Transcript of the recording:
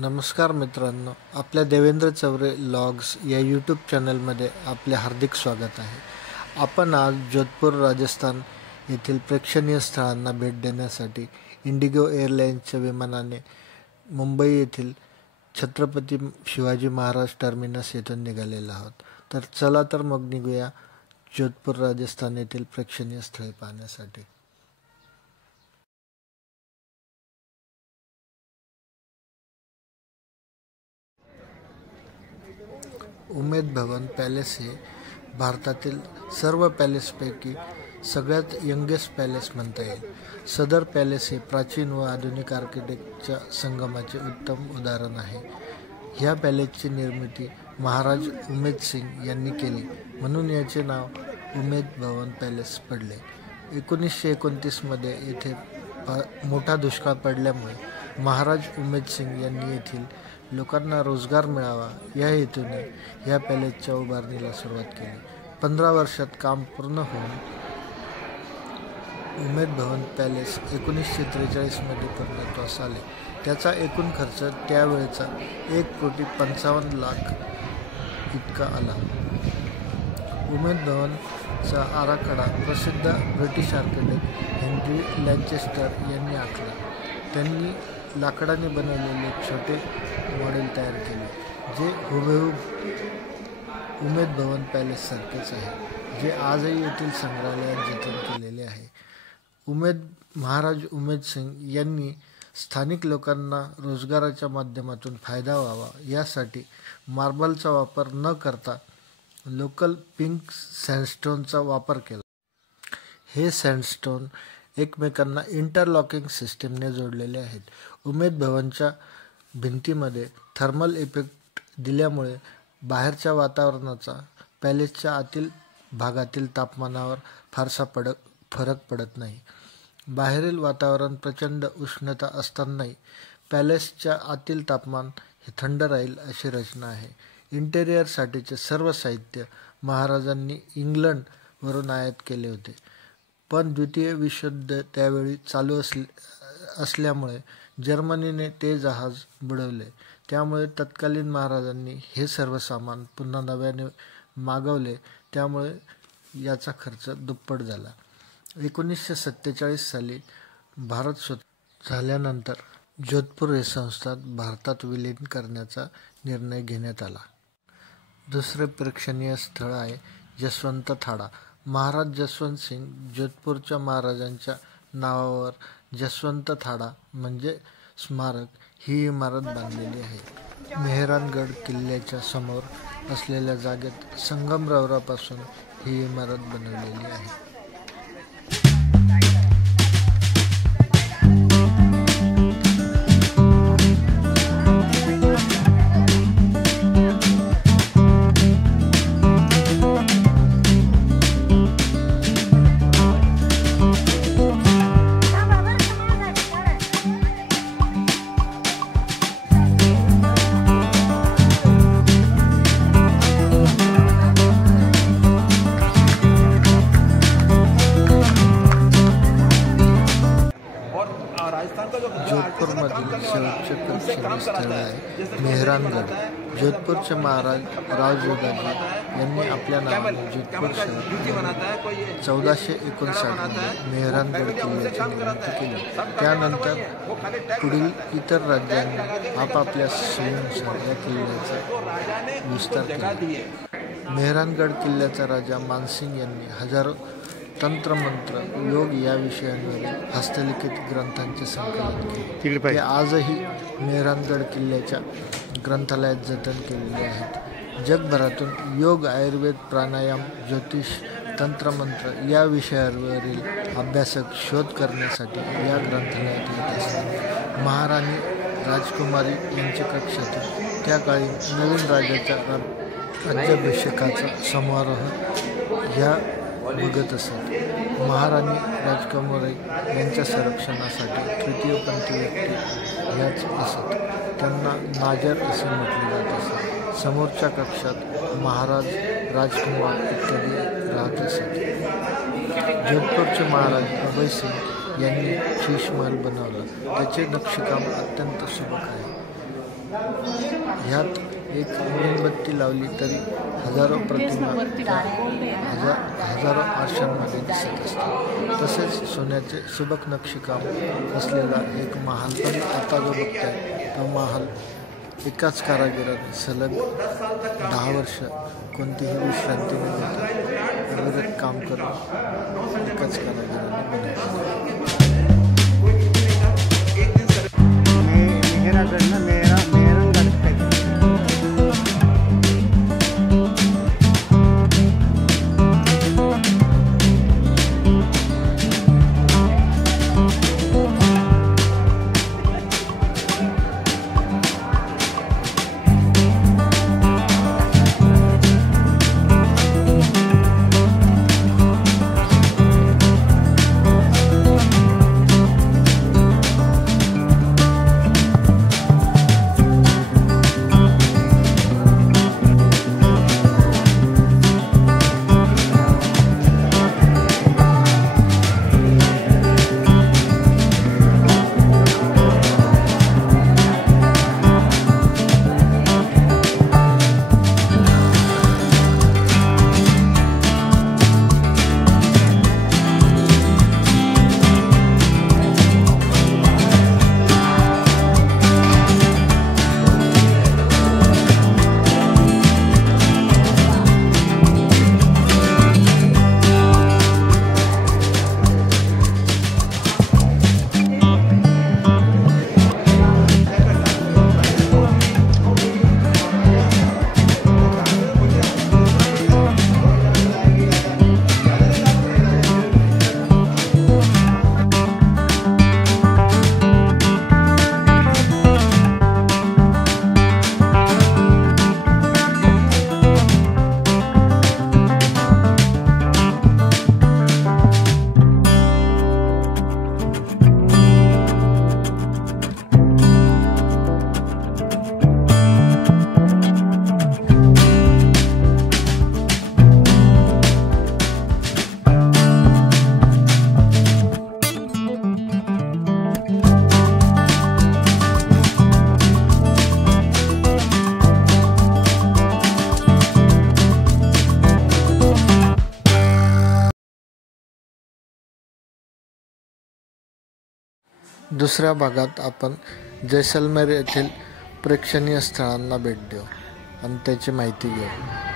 नमस्कार मित्रांनो, आपल्या देवेंद्र चौरे लॉग्स या यूट्यूब चॅनलमध्ये आपले हार्दिक स्वागत आहे. आपण आज जोधपूर राजस्थान येथील प्रेक्षणीय स्थळांना भेट देण्यासाठी इंडिगो एअरलाइन्सच्या विमानाने मुंबई येथील छत्रपती शिवाजी महाराज टर्मिनस येथून निघालेलो आहोत. तर चला तर मग निघूया जोधपूर राजस्थान येथील प्रेक्षणीय स्थळे पाहण्यासाठी. उमेद भवन पॅलेस हे भारतातील सर्व पॅलेसपैकी सगळ्यात यंगेस्ट पॅलेस म्हणता येईल. सदर पॅलेस हे प्राचीन व आधुनिक आर्किटेक्टच्या संगमाचे उत्तम उदाहरण आहे. ह्या पॅलेसची निर्मिती महाराज उमेद सिंग यांनी केली, म्हणून याचे नाव उमेद भवन पॅलेस पडले. 1929 मध्ये येथे मोठा दुष्काळ पडल्यामुळे महाराज उमेद सिंग यांनी येथील लोकांना रोजगार मिळावा या हेतूने या पॅलेसच्या उभारणीला सुरुवात केली. 15 वर्षात काम पूर्ण होऊन उमेद भवन पॅलेस 1943 मध्ये पूर्णत्वास आले. त्याचा एकूण खर्च त्यावेळेचा 1,55,00,000 इतका आला. उमेद भवनचा आराखडा प्रसिद्ध ब्रिटिश आर्किटेक्ट हेनरी लँचेस्टर यांनी आखला. त्यांनी लाकडाने बनवलेले छोटे मॉडेल तयार केले, जे हुबेहूब उमेद भवन पॅलेस सारखेच आहे, जे आजही येथील संग्रहालयात जतन केलेले आहे. महाराज उमेद सिंग यांनी स्थानिक लोकांना रोजगाराच्या माध्यमातून फायदा व्हावा यासाठी मार्बलचा वापर न करता लोकल पिंक सँडस्टोनचा वापर केला. हे सँडस्टोन एकमेकांना इंटरलॉकिंग सिस्टीमने जोडलेले आहेत. उमेद भवनच्या भिंतीमध्ये थर्मल इफेक्ट दिल्यामुळे बाहेरच्या वातावरणाचा पॅलेसच्या आतील भागातील तापमानावर फारसा फरक पडत नाही. बाहेरील वातावरण प्रचंड उष्णता असतानाही पॅलेसच्या आतील तापमान हे थंड राहील अशी रचना आहे. इंटेरियरसाठीचे सर्व साहित्य महाराजांनी इंग्लंडवरून आयात केले होते, पण द्वितीय विश्वयुद्ध त्यावेळी चालू असल्यामुळे जर्मनीने ते जहाज बुडवले. त्यामुळे तत्कालीन महाराजांनी हे सर्व सामान पुन्हा नव्याने मागवले, त्यामुळे याचा खर्च दुप्पट झाला. 1947 साली भारत स्वतंत्र झाल्यानंतर जोधपूर हे संस्थान भारतात विलीन करण्याचा निर्णय घेण्यात आला. दुसरे प्रेक्षणीय स्थळ आहे जसवंत थाडा. महाराज जसवंत सिंग जोधपूरच्या महाराजांच्या नावावर जसवंत थाडा म्हणजे स्मारक ही इमारत बांधलेली आहे. मेहरानगड किल्ल्याच्या समोर असलेल्या जागेत संगमरवरापासून ही इमारत बनवलेली आहे. जोधपूरमधील शेवटचे प्रेक्षणीय स्थळ आहे मेहरानगड. जोधपूरचे महाराज रावजोधाजी यांनी आपल्या नावाने जोधपूर शहर 1459 मध्ये मेहरानगड किल्ल्याची निर्मिती केली. त्यानंतर पुढील इतर राज्यांनी आपापल्या सोयीनुसार या किल्ल्याचा विस्तार केला. मेहरानगड किल्ल्याचा राजा मानसिंग यांनी हजारो तंत्रमंत्र योग या विषयांवरील हस्तलिखित ग्रंथांचे संकलन केले. ते आजही मेहरानगड किल्ल्याच्या ग्रंथालयात जतन केलेले आहेत. जगभरातून योग, आयुर्वेद, प्राणायाम, ज्योतिष, तंत्रमंत्र या विषयांवरील अभ्यासक शोध करण्यासाठी या ग्रंथालयात येत असतात. महाराणी राजकुमारी यांच्या कक्षातून त्या काळी नवीन राजाच्या राज्याभिषेकाचा समारोह ह्या बघत असत. महाराणी राजकुमारी यांच्या संरक्षणासाठी तृतीयपंथी व्यक्ती ह्याच असत. त्यांना नाजर असे म्हटले जात असे. समोरच्या कक्षात महाराज, राजकुमार इत्यादी राहत असत. जोधपूरचे महाराज अभय सिंग यांनी शीश महल बनवला. त्याचे नक्षीकाम अत्यंत सुबक आहे. ह्यात एक मेणबत्ती लावली तरी हजारो प्रतिमा हजारो आरशांमध्ये दिसत असतात. तसेच सोन्याचे सुबक नक्षीकाम असलेला एक महाल पण आता जो बघताय तो महाल एकाच कारागिराने सलग 10 वर्ष कोणतीही विश्रांती न घेता अविरत काम करून एकाच कारागिराने बनवले. दुसऱ्या भागात आपण जैसलमेर येथील प्रेक्षणीय स्थळांना भेट देऊ आणि त्याची माहिती घेऊ.